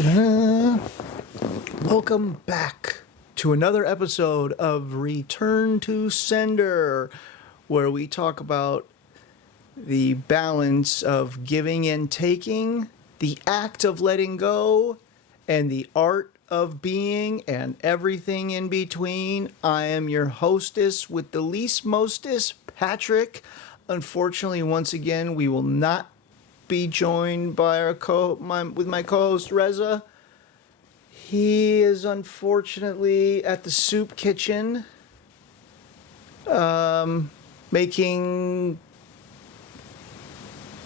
Ta-da. Welcome back to another episode of Return to Sender, where we talk about the balance of giving and taking, the act of letting go, and the art of being, and everything in between. I am your hostess with the least mostest, Patrick. Unfortunately, once again, we will not be joined by my co-host Reza. He is unfortunately at the soup kitchen, making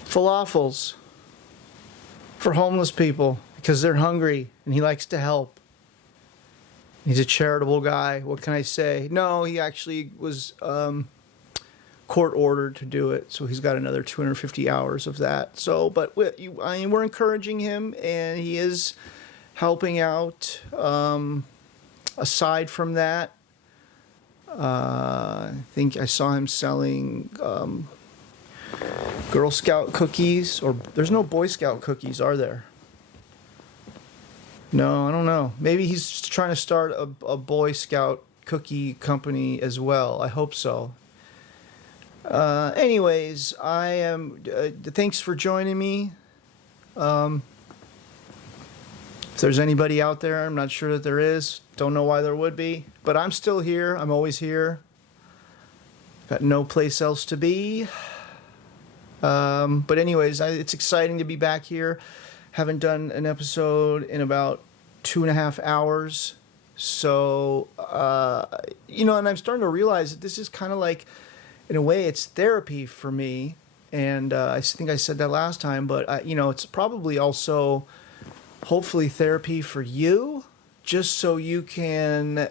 falafels for homeless people because they're hungry, and he likes to help. He's a charitable guy. What can I say? No, he actually was court ordered to do it, so he's got another 250 hours of that. So, but we're encouraging him, and he is helping out. Aside from that, I think I saw him selling Girl Scout cookies, or there's no Boy Scout cookies, are there? No, I don't know. Maybe he's trying to start a Boy Scout cookie company as well. I hope so. Anyways, I am. Thanks for joining me. If there's anybody out there, I'm not sure that there is. Don't know why there would be, but I'm still here. I'm always here. Got no place else to be. But anyways, it's exciting to be back here. Haven't done an episode in about 2.5 hours. So, and I'm starting to realize that this is kind of like, in a way, it's therapy for me. And I think I said that last time, but, it's probably also, hopefully, therapy for you, just so you can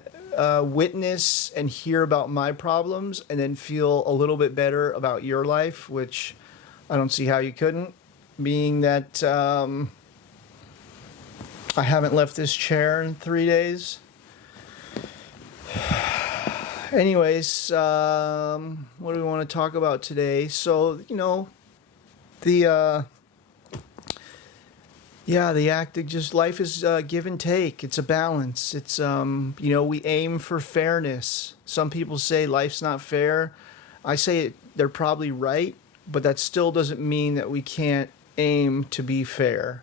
witness and hear about my problems and then feel a little bit better about your life, which I don't see how you couldn't, being that I haven't left this chair in 3 days. Anyways, what do we want to talk about today? So, the act of just life is give and take. It's a balance. It's, we aim for fairness. Some people say life's not fair. I say they're probably right, but that still doesn't mean that we can't aim to be fair.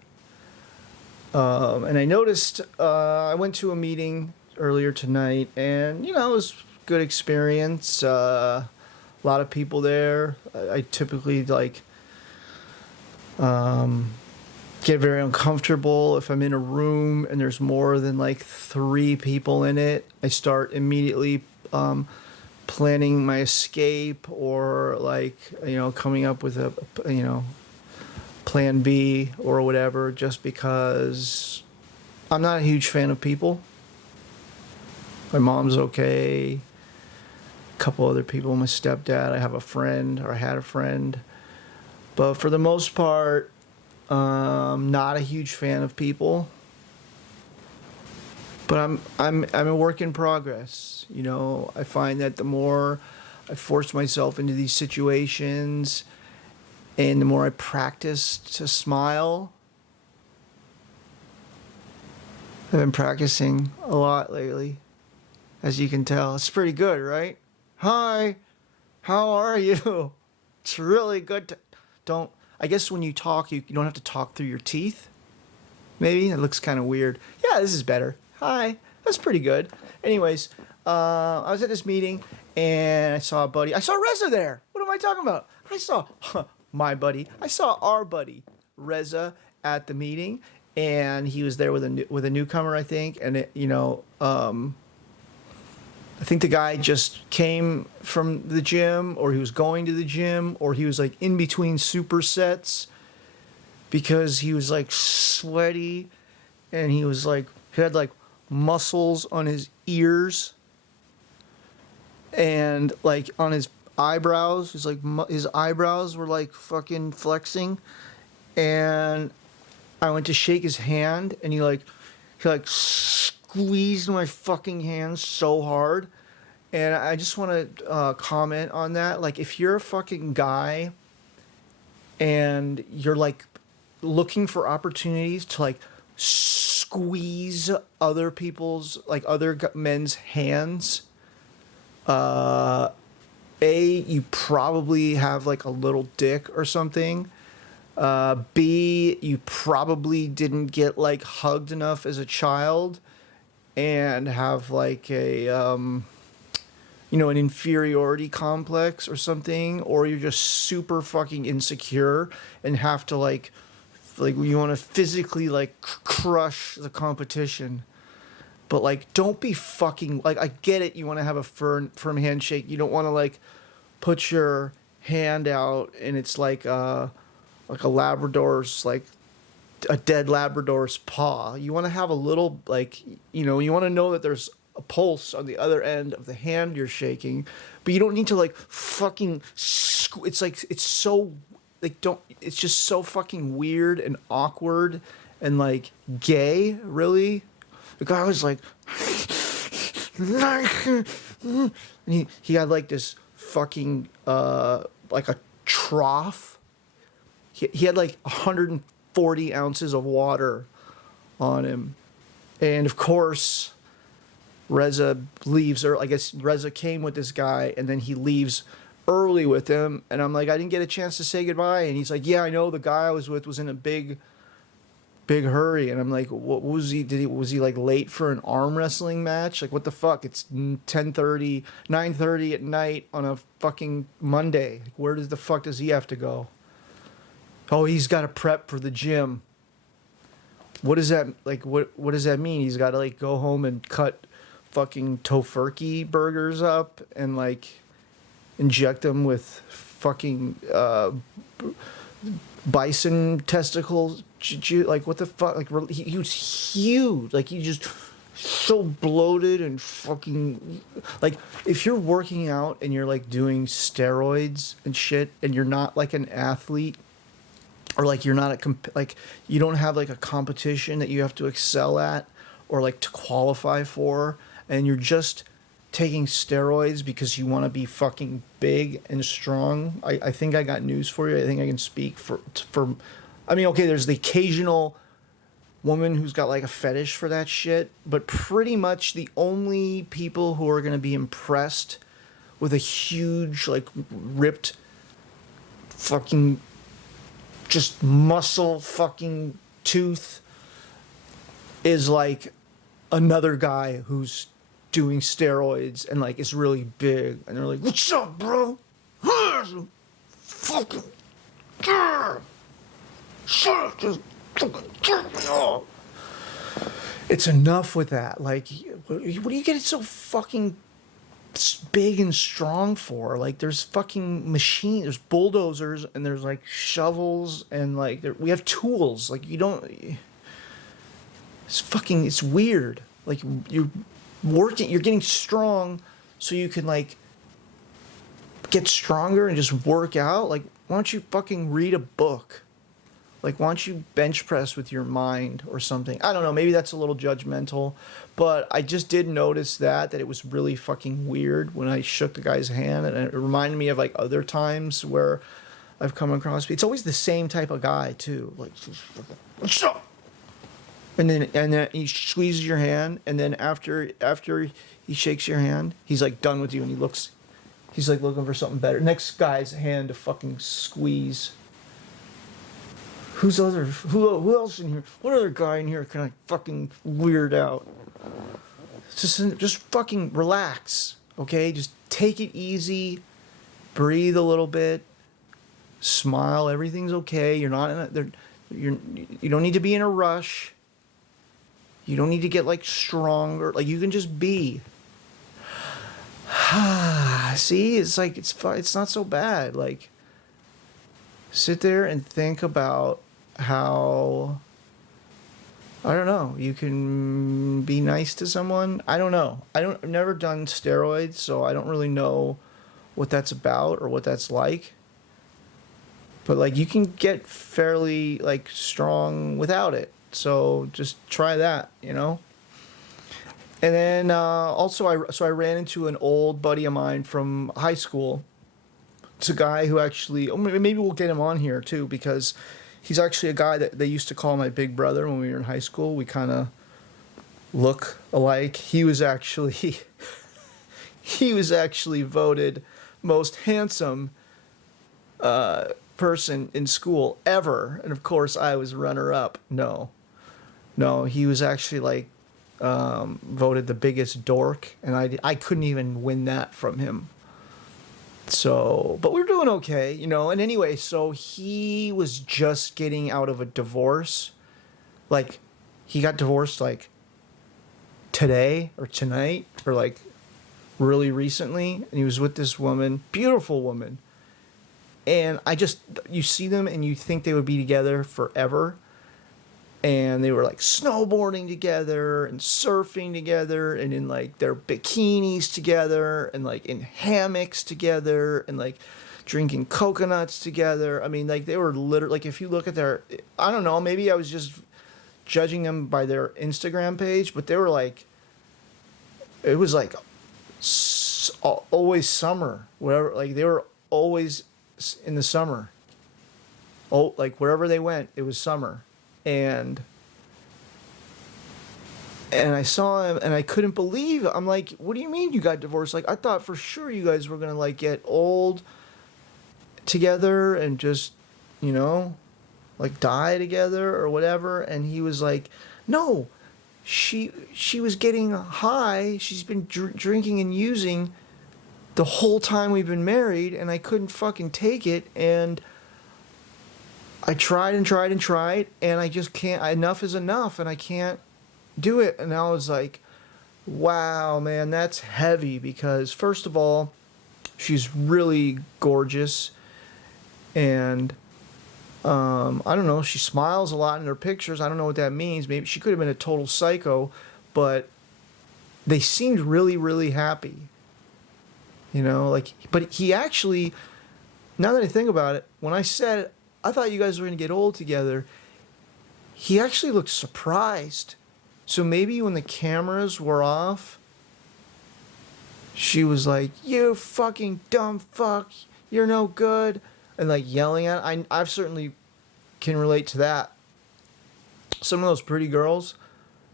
And I noticed, I went to a meeting earlier tonight, and, it was good experience. A lot of people there. I typically get very uncomfortable if I'm in a room and there's more than 3 people in it. I start immediately planning my escape, or coming up with a plan B or whatever, just because I'm not a huge fan of people. My mom's okay. A couple other people, my stepdad, I have a friend, or I had a friend. But for the most part, not a huge fan of people. But I'm a work in progress. I find that the more I force myself into these situations, and the more I practice to smile. I've been practicing a lot lately, as you can tell. It's pretty good, right? Hi, how are you? It's really good to I guess when you talk, you don't have to talk through your teeth. Maybe it looks kind of weird. Yeah, this is better. Hi, that's pretty good. Anyways, I was at this meeting, and I saw a buddy. I saw Reza there. What am I talking about? I saw my buddy. I saw our buddy Reza at the meeting, and he was there with a newcomer, I think. And I think the guy just came from the gym, or he was going to the gym, or he was in between supersets, because he was sweaty, and he was he had muscles on his ears, and on his eyebrows. He's his eyebrows were fucking flexing, and I went to shake his hand, and he squeezed my fucking hand so hard. And I just want to comment on that. If you're a fucking guy and you're looking for opportunities to squeeze other people's, like other men's hands, you probably have like a little dick or something. B, you probably didn't get like hugged enough as a child and have like an inferiority complex or something, or you're just super fucking insecure and have to like you want to physically like crush the competition. But like, don't be fucking like, I get it. You want to have a firm handshake. You don't want to like put your hand out and it's like a Labrador's, like a dead Labrador's paw. You want to have a little like, you want to know that there's a pulse on the other end of the hand you're shaking, but you don't need to like fucking. It's like it's so like don't. It's just so fucking weird and awkward and like gay. Really, the guy was like, and he had like this fucking like a trough. He had like 140 ounces of water on him, and of course Reza leaves, or I guess Reza came with this guy, and then he leaves early with him. And I'm like, I didn't get a chance to say goodbye. And he's like, yeah, I know, the guy I was with was in a big hurry. And I'm like, what was he? Was he like late for an arm wrestling match? Like, what the fuck? It's 10:30, 9:30 at night on a fucking Monday. Like, where the fuck does he have to go? Oh, he's got to prep for the gym. What does that like? What does that mean? He's got to like go home and cut fucking tofurkey burgers up and like inject them with fucking bison testicles. Like, what the fuck? Like, he was huge. Like, he just so bloated and fucking like, if you're working out and you're like doing steroids and shit and you're not like an athlete, or like you're not like you don't have like a competition that you have to excel at or like to qualify for, and you're just taking steroids because you want to be fucking big and strong, I think I got news for you. I think I can speak for I mean, okay, there's the occasional woman who's got like a fetish for that shit, but pretty much the only people who are going to be impressed with a huge like ripped fucking just muscle fucking tooth is like another guy who's doing steroids and like is really big, and they're like, "What's up, bro? Fucking just fucking jerk me off." It's enough with that. Like, what do you get it so fucking big and strong for? Like, there's fucking machines, there's bulldozers, and there's like shovels, and like we have tools. Like, you don't. It's weird. Like, you're getting strong so you can like get stronger and just work out. Like, why don't you fucking read a book? Like, why don't you bench press with your mind or something? I don't know, maybe that's a little judgmental, but I just did notice that it was really fucking weird when I shook the guy's hand, and it reminded me of like other times where I've come across. It's always the same type of guy too. Like, what's up? And then he squeezes your hand, and then after he shakes your hand, he's like done with you, and he's like looking for something better. Next guy's hand to fucking squeeze. Who else in here? What other guy in here can I fucking weird out? Just fucking relax, okay? Just take it easy, breathe a little bit, smile. Everything's okay. You're not in you don't need to be in a rush. You don't need to get like stronger. Like, you can just be. See, it's like it's not so bad. Like, sit there and think about how, I don't know, you can be nice to someone. I don't know. I've never done steroids, so I don't really know what that's about or what that's like. But like, you can get fairly like strong without it. So just try that, you know? And then also I ran into an old buddy of mine from high school. It's a guy who actually, maybe we'll get him on here too, because he's actually a guy that they used to call my big brother when we were in high school. We kind of look alike. He was actually he was actually voted most handsome person in school ever, and of course I was runner up. No, he was actually like voted the biggest dork, and I couldn't even win that from him. So, but we're doing okay, you know. And anyway, so he was just getting out of a divorce. Like, he got divorced like today or tonight or like really recently, and he was with this woman, beautiful woman. And you see them and you think they would be together forever. And they were like snowboarding together and surfing together and in like their bikinis together and like in hammocks together and like drinking coconuts together. I mean, like they were literally, like, if you look at their, I don't know, maybe I was just judging them by their Instagram page, but they were like, it was like always summer, whatever. Like they were always in the summer. Oh, like wherever they went, it was summer. And I saw him and I couldn't believe it. I'm like, what do you mean you got divorced? Like, I thought for sure you guys were gonna like get old together and just, you know, like die together or whatever. And he was like, no, she was getting high. She's been drinking and using the whole time we've been married, and I couldn't fucking take it. And I tried and tried and tried, and I just can't. Enough is enough, and I can't do it. And I was like, wow, man, that's heavy. Because first of all, she's really gorgeous, and I don't know, she smiles a lot in her pictures. I don't know what that means. Maybe she could have been a total psycho, but they seemed really, really happy. You know, like, but he actually, now that I think about it, when I said I thought you guys were going to get old together, he actually looked surprised. So maybe when the cameras were off, she was like, you fucking dumb fuck, you're no good, and like yelling at it. I certainly can relate to that. Some of those pretty girls,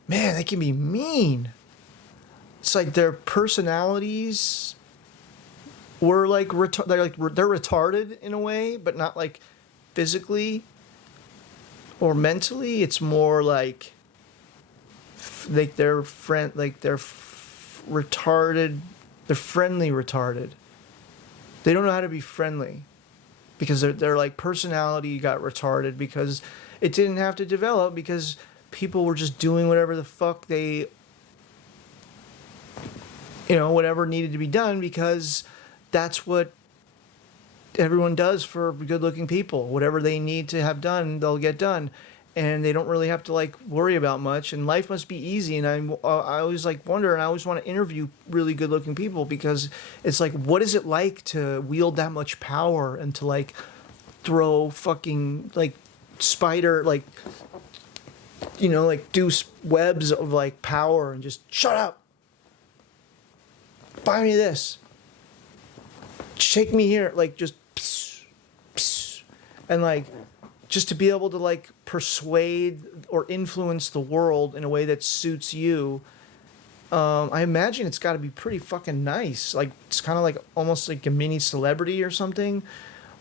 man, they can be mean. It's like their personalities were like, they're retarded in a way, but not like physically or mentally. It's more like they're retarded. They're friendly retarded. They don't know how to be friendly because their like personality got retarded because it didn't have to develop because people were just doing whatever the fuck they, you know, whatever needed to be done because that's what everyone does for good-looking people. Whatever they need to have done, they'll get done, and they don't really have to like worry about much. And life must be easy. And I always like wonder, and I always want to interview really good-looking people because it's like, what is it like to wield that much power and to like throw fucking like spider, like, you know, like do webs of like power and just shut up, buy me this, take me here, like just pss, pss, and like just to be able to like persuade or influence the world in a way that suits you. I imagine it's got to be pretty fucking nice. Like it's kind of like almost like a mini celebrity or something.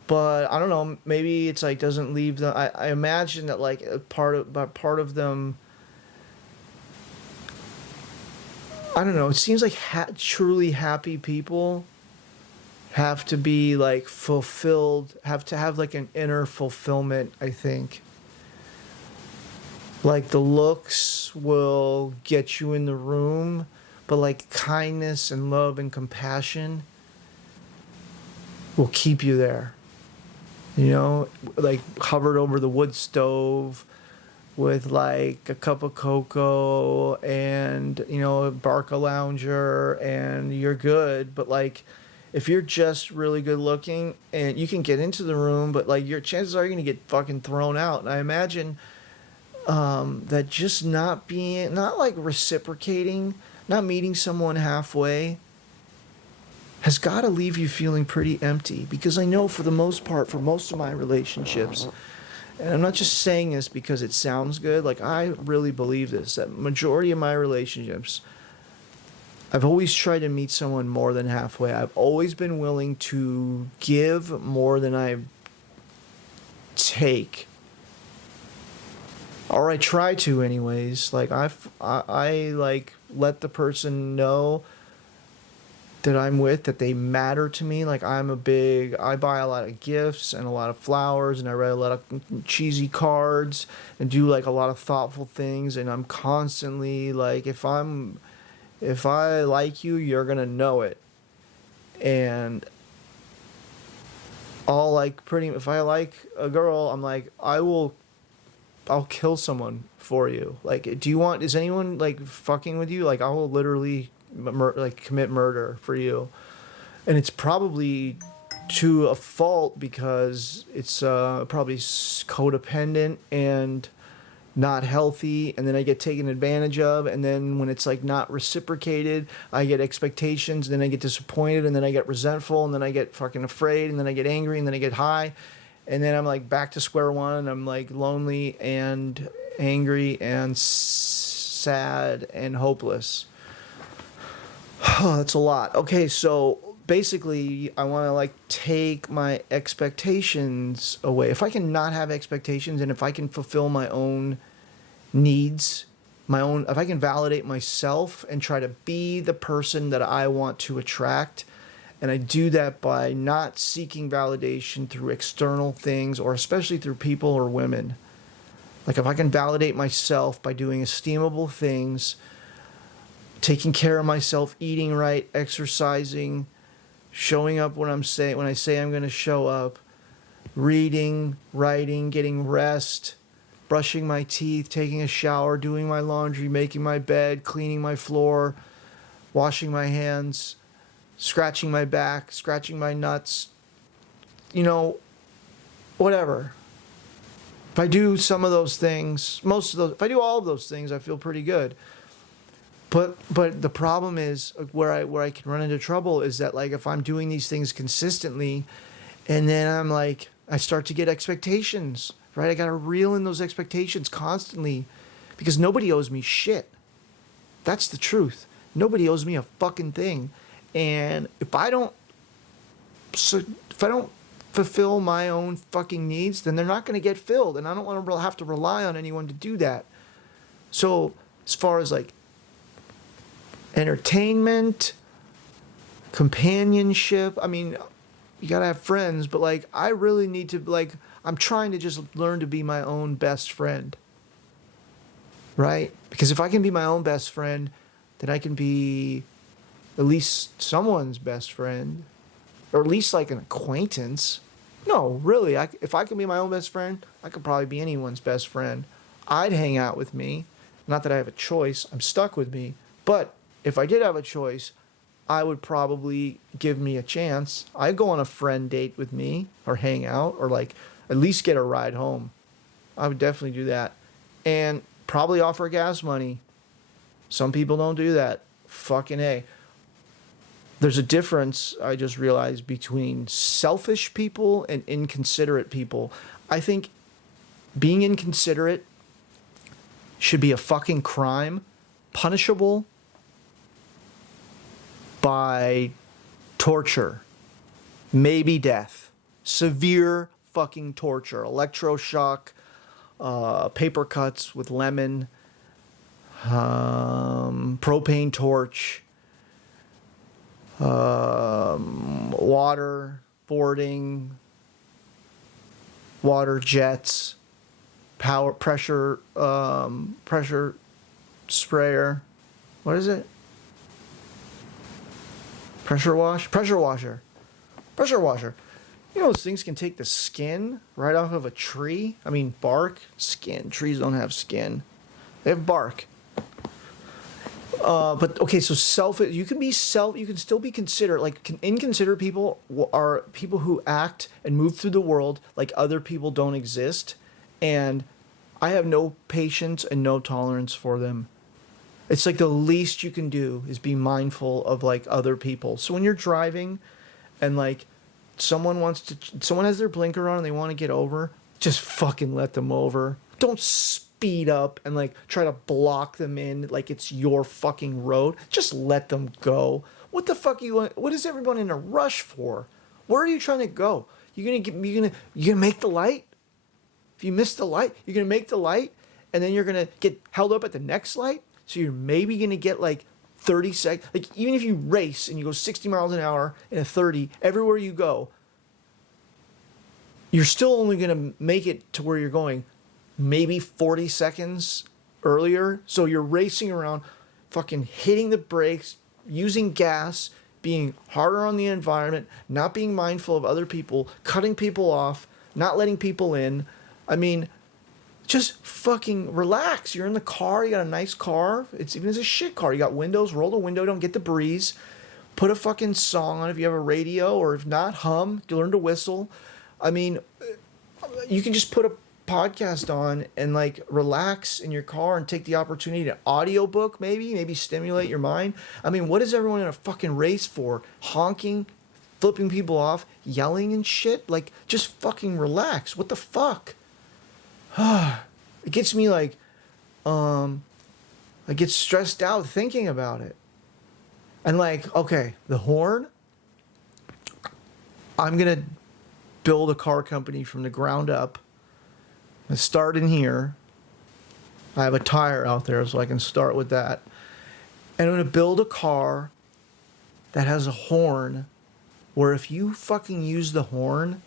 But I don't know. Maybe it's like doesn't leave the. I imagine that like part of them. I don't know. It seems like truly happy people have to be like fulfilled, have to have like an inner fulfillment, I think. Like the looks will get you in the room, but like kindness and love and compassion will keep you there. You know, like hovered over the wood stove with like a cup of cocoa and, you know, a Barca lounger and you're good. But like, if you're just really good looking and you can get into the room, but like your chances are you're going to get fucking thrown out. And I imagine that just not like reciprocating, not meeting someone halfway has got to leave you feeling pretty empty. Because I know for the most part, for most of my relationships, And I'm not just saying this because it sounds good. Like, I really believe this, that majority of my relationships, I've always tried to meet someone more than halfway. I've always been willing to give more than I take. Or I try to anyways. Like, I like let the person know that I'm with, that they matter to me. Like, I buy a lot of gifts and a lot of flowers, and I write a lot of cheesy cards and do like a lot of thoughtful things. And I'm constantly like, if I like you, you're gonna know it. And if I like a girl, I'm like, I'll kill someone for you. Like, is anyone like fucking with you? Like, I will literally commit murder for you. And it's probably to a fault because it's probably codependent and not healthy, and then I get taken advantage of, and then when it's like not reciprocated, I get expectations, and then I get disappointed, and then I get resentful, and then I get fucking afraid, and then I get angry, and then I get high, and then I'm like back to square one, and I'm like lonely and angry and sad and hopeless. That's a lot. Okay, so basically I want to like take my expectations away. If I can not have expectations, and if I can fulfill my own needs, if I can validate myself and try to be the person that I want to attract, and I do that by not seeking validation through external things, or especially through people or women. Like, if I can validate myself by doing esteemable things, taking care of myself, eating right, exercising, showing up when I say I'm going to show up, reading, writing, getting rest, brushing my teeth, taking a shower, doing my laundry, making my bed, cleaning my floor, washing my hands, scratching my back, scratching my nuts, whatever. If I do some of those things, if I do all of those things, I feel pretty good. But the problem is, where I can run into trouble is that, like, if I'm doing these things consistently, and then I'm like, I start to get expectations, right? I got to reel in those expectations constantly, because nobody owes me shit. That's the truth. Nobody owes me a fucking thing. And if I don't fulfill my own fucking needs, then they're not going to get filled, and I don't want to have to rely on anyone to do that. So as far as like entertainment, companionship, I mean, you gotta have friends, but like, I really need to, like, I'm trying to just learn to be my own best friend, right? Because if I can be my own best friend, then I can be at least someone's best friend, or at least like an acquaintance. No, really, if I can be my own best friend, I could probably be anyone's best friend. I'd hang out with me. Not that I have a choice, I'm stuck with me. But if I did have a choice, I would probably give me a chance. I'd go on a friend date with me, or hang out, or like at least get a ride home. I would definitely do that. And probably offer gas money. Some people don't do that. Fucking A. There's a difference, I just realized, between selfish people and inconsiderate people. I think being inconsiderate should be a fucking crime, punishable by torture, maybe death, severe fucking torture, electroshock, paper cuts with lemon, propane torch, water boarding, water jets, pressure sprayer. What is it? Pressure washer. You know, those things can take the skin right off of a tree. I mean, bark, skin. Trees don't have skin. They have bark. But okay, so you can still be considerate. Like, inconsiderate people are people who act and move through the world like other people don't exist. And I have no patience and no tolerance for them. It's like the least you can do is be mindful of like other people. So when you're driving and like someone has their blinker on and they want to get over, just fucking let them over. Don't speed up and like try to block them in like it's your fucking road. Just let them go. What the fuck what is everyone in a rush for? Where are you trying to go? You gonna make the light? If you miss the light, you're gonna make the light, and then you're gonna get held up at the next light. So you're maybe gonna get like 30 seconds. Like even if you race and you go 60 miles an hour in a 30, everywhere you go, you're still only gonna make it to where you're going maybe 40 seconds earlier. So you're racing around, fucking hitting the brakes, using gas, being harder on the environment, not being mindful of other people, cutting people off, not letting people in. I mean, just fucking relax. You're in the car. You got a nice car. It's even as a shit car. You got windows. Roll the window. Don't get the breeze. Put a fucking song on if you have a radio, or if not, hum. Learn to whistle. I mean, you can just put a podcast on and like relax in your car and take the opportunity to audiobook maybe stimulate your mind. I mean, what is everyone in a fucking race for? Honking, flipping people off, yelling and shit? Like, just fucking relax. What the fuck? It gets me like, I get stressed out thinking about it. And like, okay, the horn, I'm going to build a car company from the ground up. I start in here. I have a tire out there, so I can start with that. And I'm going to build a car that has a horn where if you fucking use the horn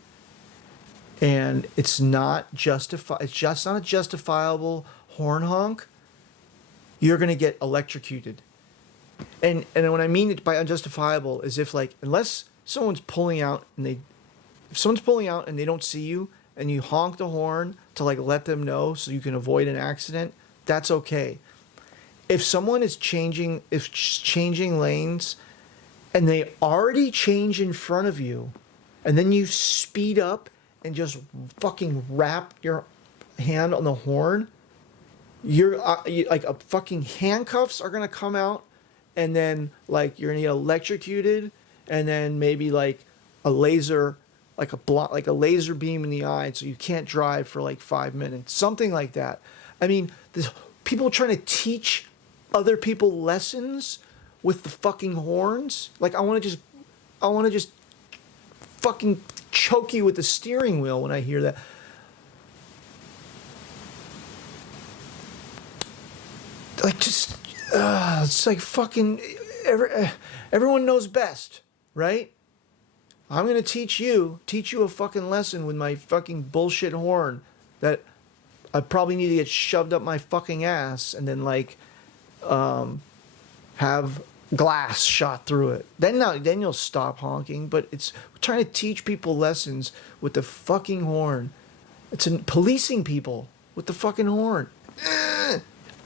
and it's not just not a justifiable horn honk, you're going to get electrocuted. And what I mean by unjustifiable is if like, unless someone's pulling out and they don't see you and you honk the horn to like let them know so you can avoid an accident, that's okay. If someone is changing lanes and they already change in front of you and then you speed up and just fucking wrap your hand on the horn, you're like a fucking handcuffs are gonna come out, and then like you're gonna get electrocuted, and then maybe like a laser, like a laser beam in the eye, so you can't drive for like 5 minutes, something like that. I mean, this people trying to teach other people lessons with the fucking horns. Like I want to just fucking choke you with the steering wheel when I hear that. Like just, it's like fucking, everyone knows best, right? I'm going to teach you a fucking lesson with my fucking bullshit horn that I probably need to get shoved up my fucking ass and then like, have glass shot through it. Then you'll stop honking. But it's trying to teach people lessons with the fucking horn. It's policing people with the fucking horn.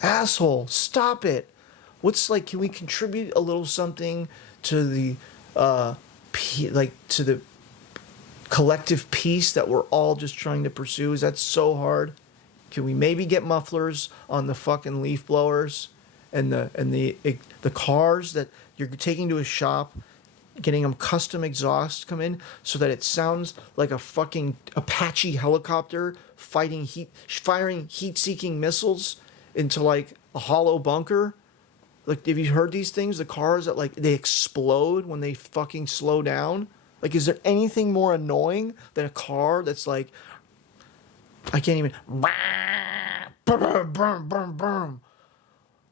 Asshole, stop it. What's like? Can we contribute a little something to the to the collective peace that we're all just trying to pursue? Is that so hard? Can we maybe get mufflers on the fucking leaf blowers and the cars that you're taking to a shop, getting them custom exhaust come in so that it sounds like a fucking Apache helicopter firing heat-seeking missiles into like a hollow bunker? Like, have you heard these things? The cars that like they explode when they fucking slow down. Like, is there anything more annoying than a car that's like, I can't even.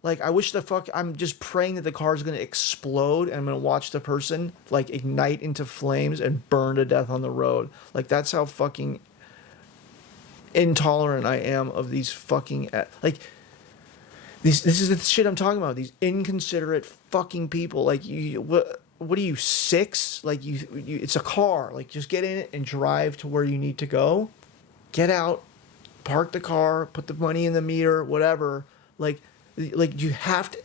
Like, I wish I'm just praying that the car is going to explode and I'm going to watch the person like ignite into flames and burn to death on the road. Like, that's how fucking intolerant I am of these fucking, like, this is the shit I'm talking about. These inconsiderate fucking people. Like, what are you, 6? Like, you it's a car. Like, just get in it and drive to where you need to go. Get out, park the car, put the money in the meter, whatever. Like you have to.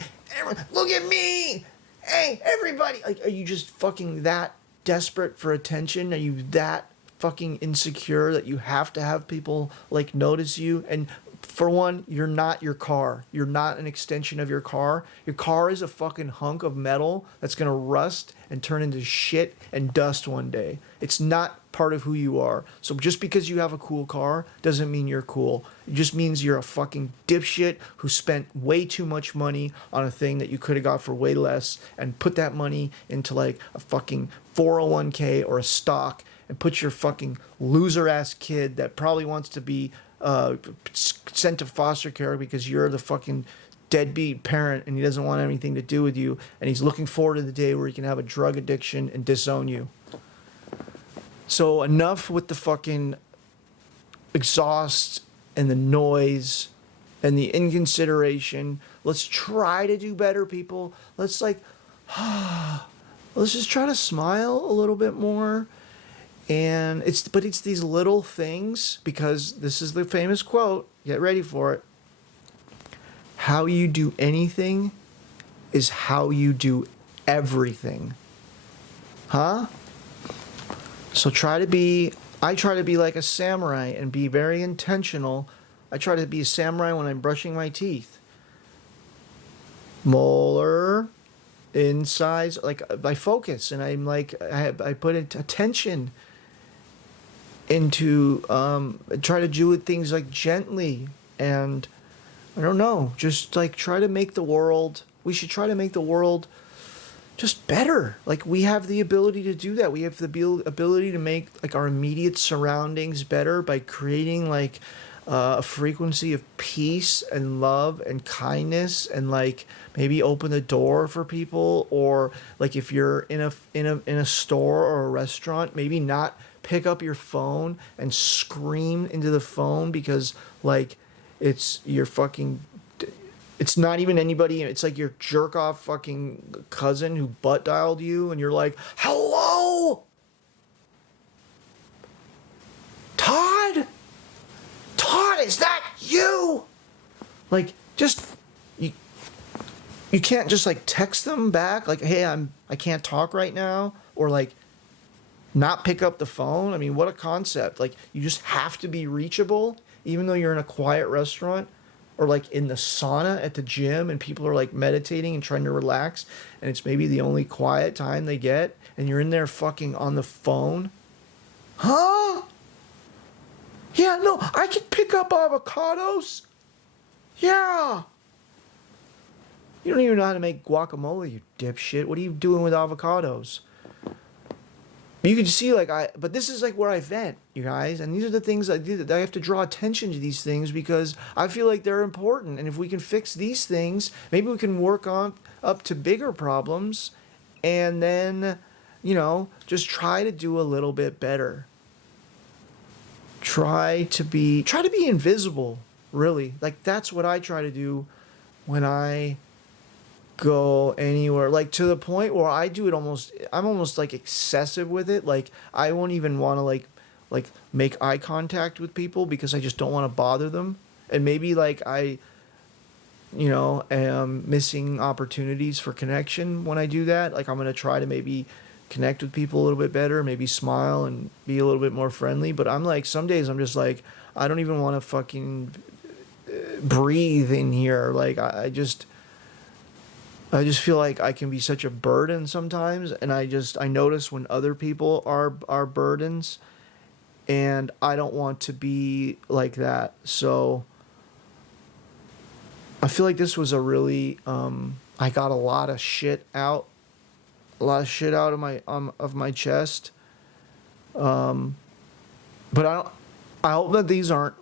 Look at me, hey everybody. Like, are you just fucking that desperate for attention? Are you that fucking insecure that you have to have people like notice you? And for one, you're not your car. You're not an extension of your car. Your car is a fucking hunk of metal that's gonna rust and turn into shit and dust one day. It's not part of who you are. So just because you have a cool car doesn't mean you're cool. It just means you're a fucking dipshit who spent way too much money on a thing that you could have got for way less and put that money into like a fucking 401k or a stock and put your fucking loser ass kid that probably wants to be sent to foster care because you're the fucking deadbeat parent and he doesn't want anything to do with you and he's looking forward to the day where he can have a drug addiction and disown you. So enough with the fucking exhaust and the noise and the inconsideration. Let's try to do better, people. Let's let's just try to smile a little bit more. And it's these little things, because this is the famous quote. Get ready for it. How you do anything is how you do everything. Huh? So I try to be like a samurai and be very intentional. I try to be a samurai when I'm brushing my teeth. Molar, incisor, like I focus and I'm like, I put attention into, try to do things like gently, and I don't know, just like try to make the world, we should try to make the world just better. Like we have the ability to do that. We have the ability to make like our immediate surroundings better by creating like a frequency of peace and love and kindness, and like maybe open the door for people, or like if you're in a store or a restaurant, maybe not pick up your phone and scream into the phone because like it's your fucking, it's not even anybody, it's like your jerk off fucking cousin who butt dialed you and you're like, hello, Todd, is that you? Like, just you can't just like text them back like, hey, I can't talk right now, or like not pick up the phone. I mean, what a concept. Like, you just have to be reachable even though you're in a quiet restaurant or like in the sauna at the gym and people are like meditating and trying to relax and it's maybe the only quiet time they get and you're in there fucking on the phone. Huh? Yeah, no, I can pick up avocados. Yeah. You don't even know how to make guacamole, you dipshit. What are you doing with avocados? You can see like but this is like where I vent, you guys, and these are the things I do. I have to draw attention to these things because I feel like they're important, and if we can fix these things, maybe we can work on up to bigger problems, and then, you know, just try to do a little bit better. Try to be invisible, really. Like that's what I try to do when I go anywhere, like to the point where I do it I'm almost like excessive with it. Like I won't even want to like make eye contact with people because I just don't want to bother them, and maybe like I, you know, am missing opportunities for connection when I do that. Like I'm going to try to maybe connect with people a little bit better, maybe smile and be a little bit more friendly, but I'm like, some days I'm just like, I don't even want to fucking breathe in here. Like I just feel like I can be such a burden sometimes, and I notice when other people are burdens, and I don't want to be like that. So I feel like this was a really I got a lot of shit out of my chest. But I hope that these aren't.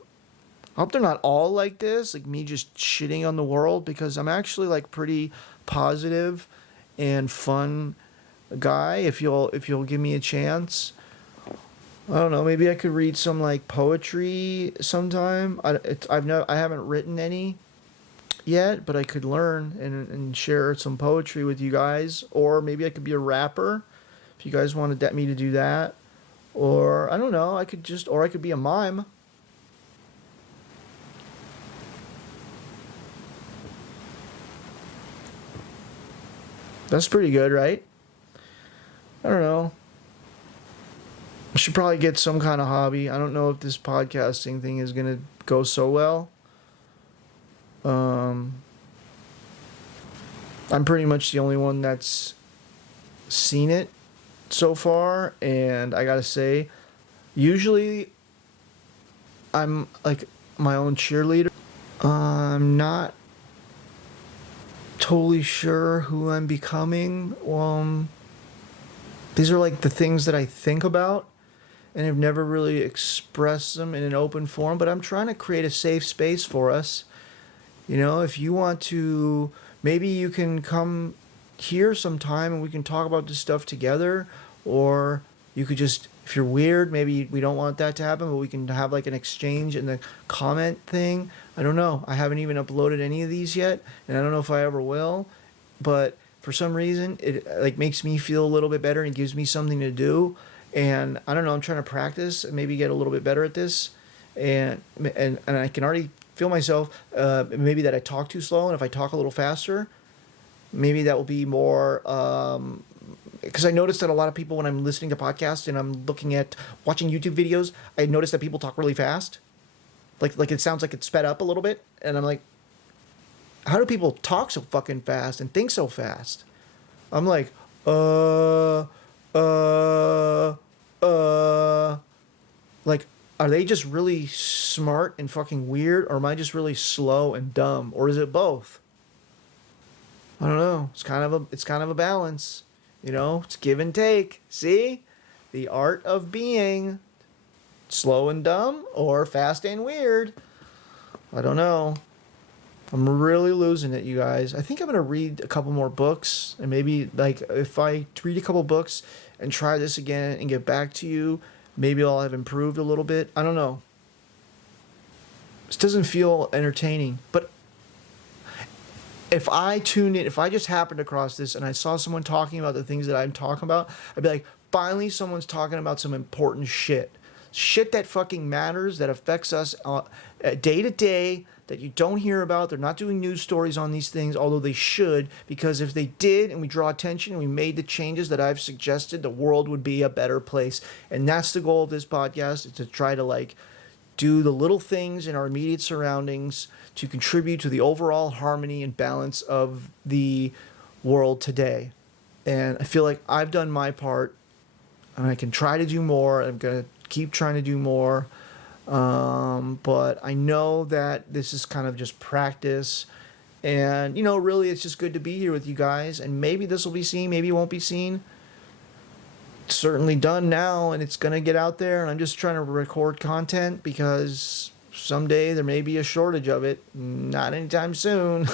I hope they're not all like this, like me just shitting on the world, because I'm actually like pretty positive and fun guy. If you'll give me a chance, I don't know, maybe I could read some like poetry sometime. I haven't written any yet, but I could learn and share some poetry with you guys. Or maybe I could be a rapper if you guys wanted me to do that. Or I don't know, I could be a mime. That's pretty good, right? I don't know. I should probably get some kind of hobby. I don't know if this podcasting thing is going to go so well. I'm pretty much the only one that's seen it so far, and I gotta say, Usually I'm like my own cheerleader. I'm not totally sure who I'm becoming. These are like the things that I think about, and I've never really expressed them in an open forum, but I'm trying to create a safe space for us. You know, if you want to, maybe you can come here sometime and we can talk about this stuff together, or you could just, if you're weird, maybe we don't want that to happen, but we can have like an exchange in the comment thing. I don't know. I haven't even uploaded any of these yet, and I don't know if I ever will, but for some reason it like makes me feel a little bit better and gives me something to do. And I don't know, I'm trying to practice and maybe get a little bit better at this. And I can already feel myself maybe that I talk too slow, and if I talk a little faster, maybe that will be more because I noticed that a lot of people, when I'm listening to podcasts and I'm looking at watching YouTube videos, I notice that people talk really fast. Like it sounds like it's sped up a little bit, and I'm like, how do people talk so fucking fast and think so fast? I'm like, uh, like, are they just really smart and fucking weird, or am I just really slow and dumb, or is it both? I don't know. It's kind of a balance, you know. It's give and take. See, the art of being slow and dumb or fast and weird. I don't know. I'm really losing it, you guys. I think I'm gonna read a couple more books, and maybe like if I read a couple books and try this again and get back to you, maybe I'll have improved a little bit. I don't know. This doesn't feel entertaining, but if I tuned in, if I just happened across this and I saw someone talking about the things that I'm talking about, I'd be like, finally, someone's talking about some important shit. Shit that fucking matters, that affects us day to day, that you don't hear about. They're not doing news stories on these things, although they should, because if they did and we draw attention and we made the changes that I've suggested, the world would be a better place. And that's the goal of this podcast, is to try to like do the little things in our immediate surroundings to contribute to the overall harmony and balance of the world today. And I feel like I've done my part, and I can try to do more. I'm going to keep trying to do more. But I know that this is kind of just practice. And, you know, really, it's just good to be here with you guys. And maybe this will be seen, maybe it won't be seen. It's certainly done now, and it's going to get out there. And I'm just trying to record content because someday there may be a shortage of it. Not anytime soon.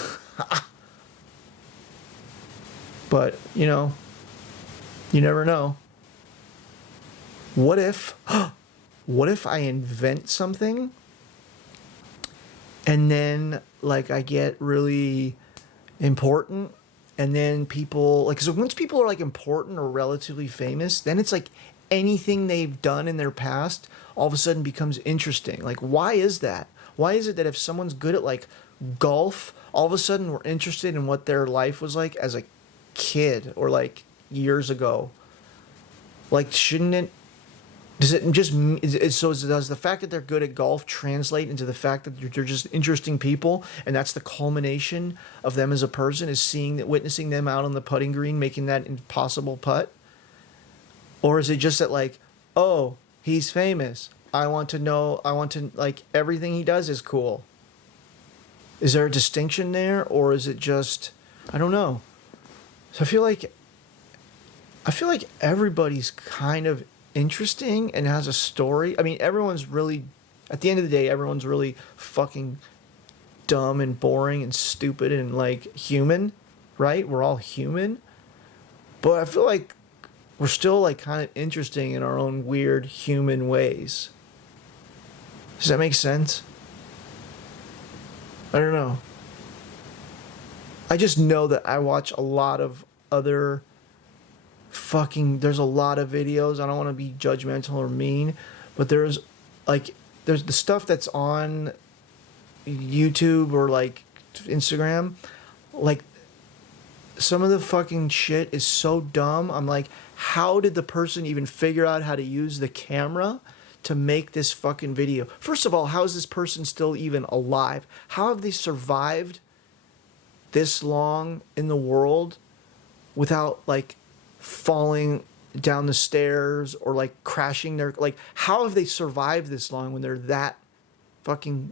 But, you know, you never know. What if I invent something and then like I get really important, and then people like, so once people are like important or relatively famous, then it's like anything they've done in their past all of a sudden becomes interesting. Like, why is that? Why is it that if someone's good at like golf, all of a sudden we're interested in what their life was like as a kid or like years ago? Like, shouldn't it, does it just, does the fact that they're good at golf translate into the fact that they're just interesting people, and that's the culmination of them as a person, is witnessing them out on the putting green making that impossible putt? Or is it just that like, oh, he's famous, I want to like, everything he does is cool? Is there a distinction there, or is it just, I don't know. So I feel like everybody's kind of interesting and has a story. I mean, everyone's really, at the end of the day, everyone's really fucking dumb and boring and stupid and like human, right? We're all human. But I feel like we're still like kind of interesting in our own weird human ways. Does that make sense? I don't know. I just know that I watch a lot of other there's a lot of videos. I don't want to be judgmental or mean, but there's the stuff that's on YouTube or like Instagram, like some of the fucking shit is so dumb. I'm like, how did the person even figure out how to use the camera to make this fucking video? First of all, how is this person still even alive? How have they survived this long in the world without like falling down the stairs or like crashing their, like, how have they survived this long when they're that fucking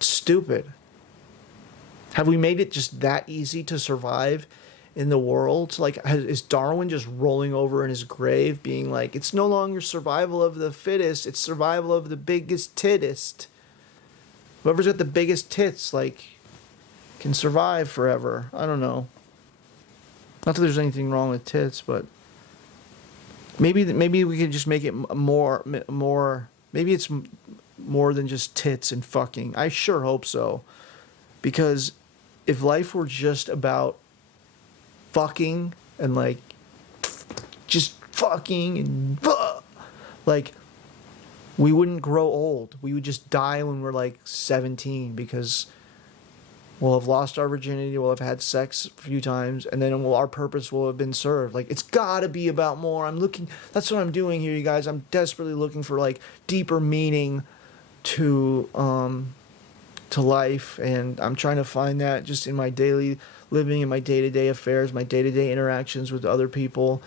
stupid? Have we made it just that easy to survive in the world? Like, is Darwin just rolling over in his grave being like, it's no longer survival of the fittest, it's survival of the biggest tittest. Whoever's got the biggest tits, like, can survive forever. I don't know. Not that there's anything wrong with tits, but maybe we can just make it more. Maybe it's more than just tits and fucking. I sure hope so, because if life were just about fucking and like just fucking and like, we wouldn't grow old. We would just die when we're like 17 because we'll have lost our virginity, we'll have had sex a few times, and then our purpose will have been served. Like, it's gotta be about more. That's what I'm doing here, you guys. I'm desperately looking for like deeper meaning to life, and I'm trying to find that just in my daily living, in my day-to-day affairs, my day-to-day interactions with other people.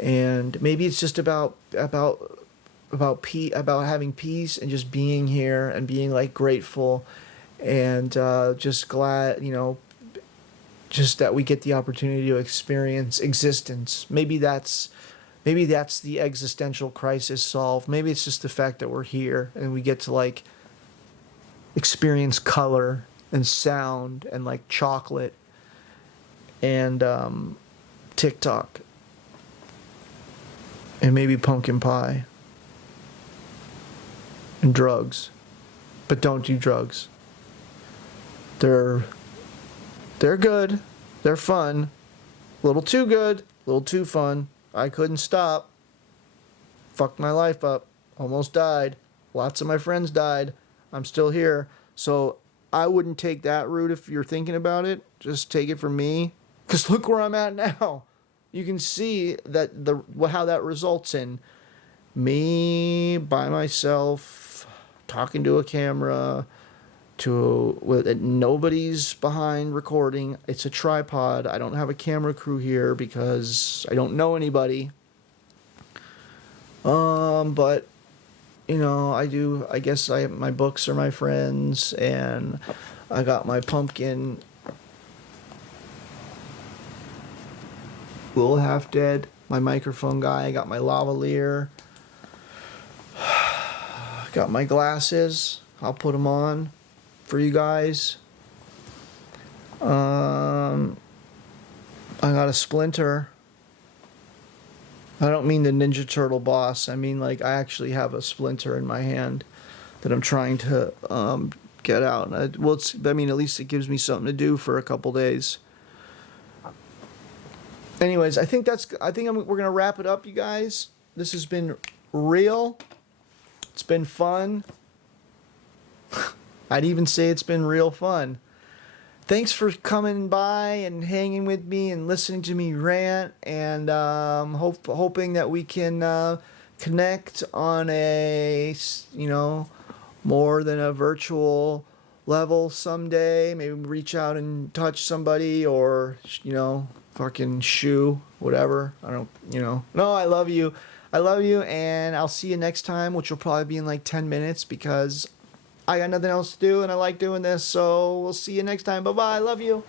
And maybe it's just about having peace and just being here and being like grateful and just glad, just that we get the opportunity to experience existence. Maybe that's the existential crisis solved. Maybe it's just the fact that we're here and we get to like experience color and sound and like chocolate and TikTok and maybe pumpkin pie and drugs. But don't do drugs. They're good. They're fun. A little too good. A little too fun. I couldn't stop. Fucked my life up. Almost died. Lots of my friends died. I'm still here. So I wouldn't take that route if you're thinking about it. Just take it from me. Because look where I'm at now. You can see that how that results in me by myself talking to a camera with nobody's behind recording. It's a tripod. I don't have a camera crew here because I don't know anybody. But I do. I guess my books are my friends, and I got my pumpkin. Little half dead. My microphone guy. I got my lavalier. Got my glasses. I'll put them on for you guys. I got a splinter. I don't mean the Ninja Turtle boss. I mean, like, I actually have a splinter in my hand that I'm trying to get out. At least it gives me something to do for a couple days. Anyways, we're gonna wrap it up, you guys. This has been real. It's been fun. I'd even say it's been real fun. Thanks for coming by and hanging with me and listening to me rant, and hoping that we can connect on a more than a virtual level someday. Maybe reach out and touch somebody, or fucking shoo, whatever. I don't, No, I love you. I love you, and I'll see you next time, which will probably be in like 10 minutes because I got nothing else to do and I like doing this. So we'll see you next time. Bye-bye. I love you.